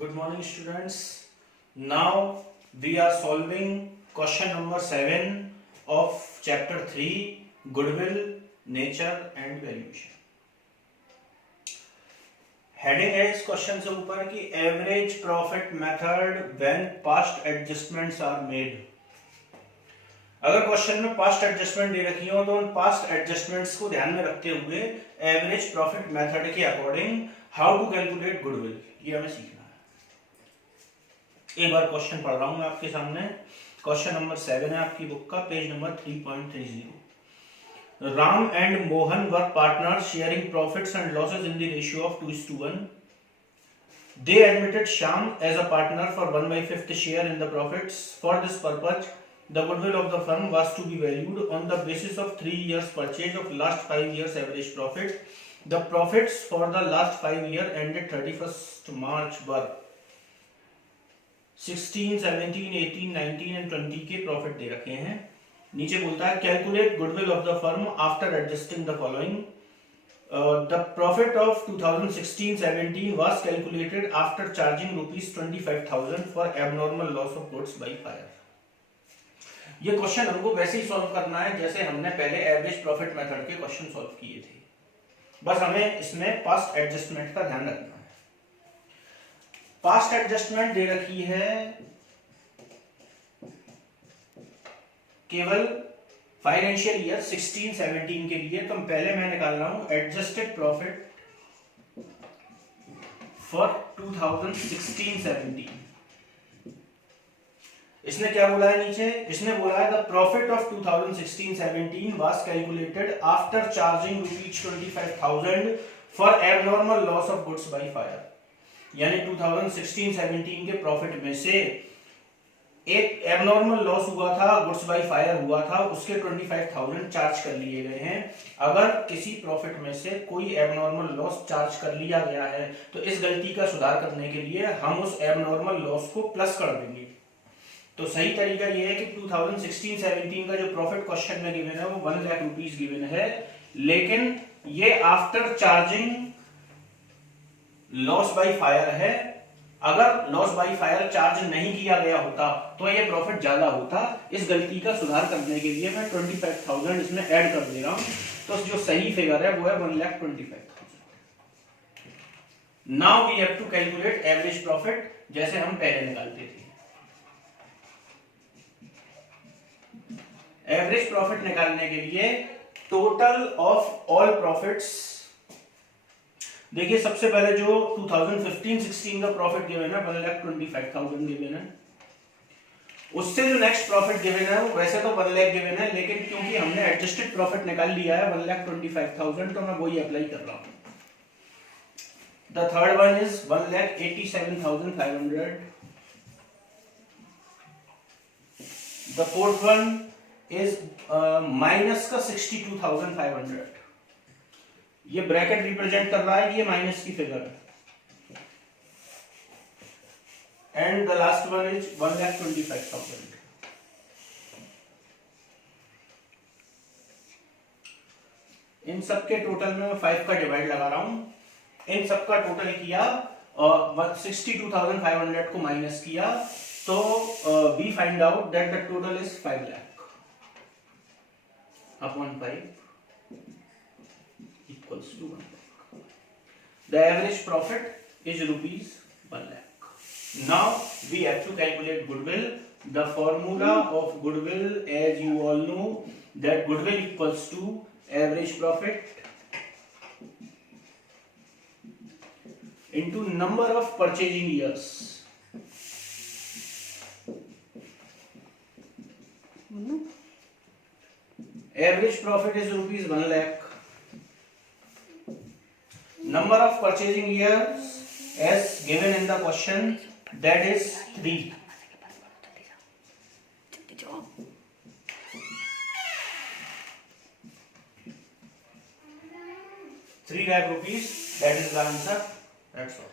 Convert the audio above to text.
Good morning, students. Now we are solving question number 7 of chapter 3, Goodwill, Nature and Valuation. Heading है इस question से ऊपर कि average profit method when past adjustments are made. अगर question में past adjustment दे रखी हो तो उन पास्ट एडजस्टमेंट्स को ध्यान में रखते हुए एवरेज प्रॉफिट मेथड के according how to calculate goodwill, ये हमें सीखना है. एक बार क्वेश्चन पढ़ रहा हूं मैं आपके सामने. क्वेश्चन नंबर 7 है आपकी बुक का, page number 3.30. Ram and Mohan were partners sharing profits and losses in the ratio of 2:1. They admitted Shyam as a partner for 1/5 share in the profits. For this purpose, the goodwill of the firm was to be valued on the basis of 3 years purchase of last 5 years average profit. The profits for the last 5 years ended 31st March were 16, 17, 18, 19 and 20 के profit दे रखे हैं. नीचे बोलता है calculate goodwill of the firm after adjusting the following. The profit of 2016-17 was calculated after charging ₹25,000 for abnormal loss of goods by fire. ये question हमको वैसे ही solve करना है जैसे हमने पहले एवरेज प्रॉफिट मेथड के क्वेश्चन सॉल्व किए थे, बस हमें इसमें पास्ट एडजस्टमेंट का ध्यान रखना है. पास्ट एडजस्टमेंट दे रखी है केवल फाइनेंशियल ईयर 16-17 के लिए, तो पहले मैं निकाल रहा हूं एडजस्टेड प्रॉफिट फॉर 2016-17. इसने क्या बोला है नीचे, इसने बोला है the profit of 2016-17 was calculated after charging ₹25,000 for abnormal loss of goods by fire. यानी 2016-17 के प्रॉफिट में से एक एबनॉर्मल लॉस हुआ था, गुड्स बाय फायर हुआ था, उसके 25,000 चार्ज कर लिए गए हैं. अगर किसी प्रॉफिट में से कोई एबनॉर्मल लॉस चार्ज कर लिया गया है तो इस गलती का सुधार करने के लिए हम उस एबनॉर्मल लॉस को प्लस कर देंगे. तो सही तरीका यह है कि 2016-17 का जो प्रॉफिट क्वेश्चन में गिवन है वो 1 लाख रुपीस गिवन है, लेकिन ये after charging loss by fire है. अगर लॉस बाय फायर चार्ज नहीं किया गया होता तो ये प्रॉफिट ज्यादा होता. इस गलती का सुधार करने के लिए मैं 25,000 इसमें ऐड कर दे रहा हूं. तो जो सही फिगर है वो है 1,25,000. Now we have to calculate average profit जैसे हम पहले निकालते थे. एवरेज प्रॉफिट निकालने के लिए टोटल ऑफ ऑल प्रॉफिट्स, देखिए सबसे पहले जो 2015-16 का प्रॉफिट गिवन है 1,25,000 गिवन है. उससे जो नेक्स्ट प्रॉफिट गिवन है वो वैसे तो 1 लाख गिवन है, लेकिन क्योंकि हमने एडजस्टेड प्रॉफिट निकाल लिया है 1,25,000 तो मैं वही अप्लाई कर रहा हूं. The third one is 1,87,500. The fourth one is minus का 62,500. ये ब्रैकेट रिप्रेजेंट कर रहा है, ये माइनस की फिगर है. And the last one is 1,25,000. इन सब के टोटल में मैं 5 का डिवाइड लगा रहा हूं. इन सब का टोटल किया और 62,500 को माइनस किया तो we find out that the total is 5 lakh upon 5 equals to 1 lakh. The average profit is ₹1 lakh. Now we have to calculate goodwill. The formula of goodwill, as you all know, that goodwill equals to average profit into number of purchasing years. Average profit is ₹1 lakh. Number of purchasing years as given in the question, that is 3. 3 lakh rupees, that is the answer. That's all.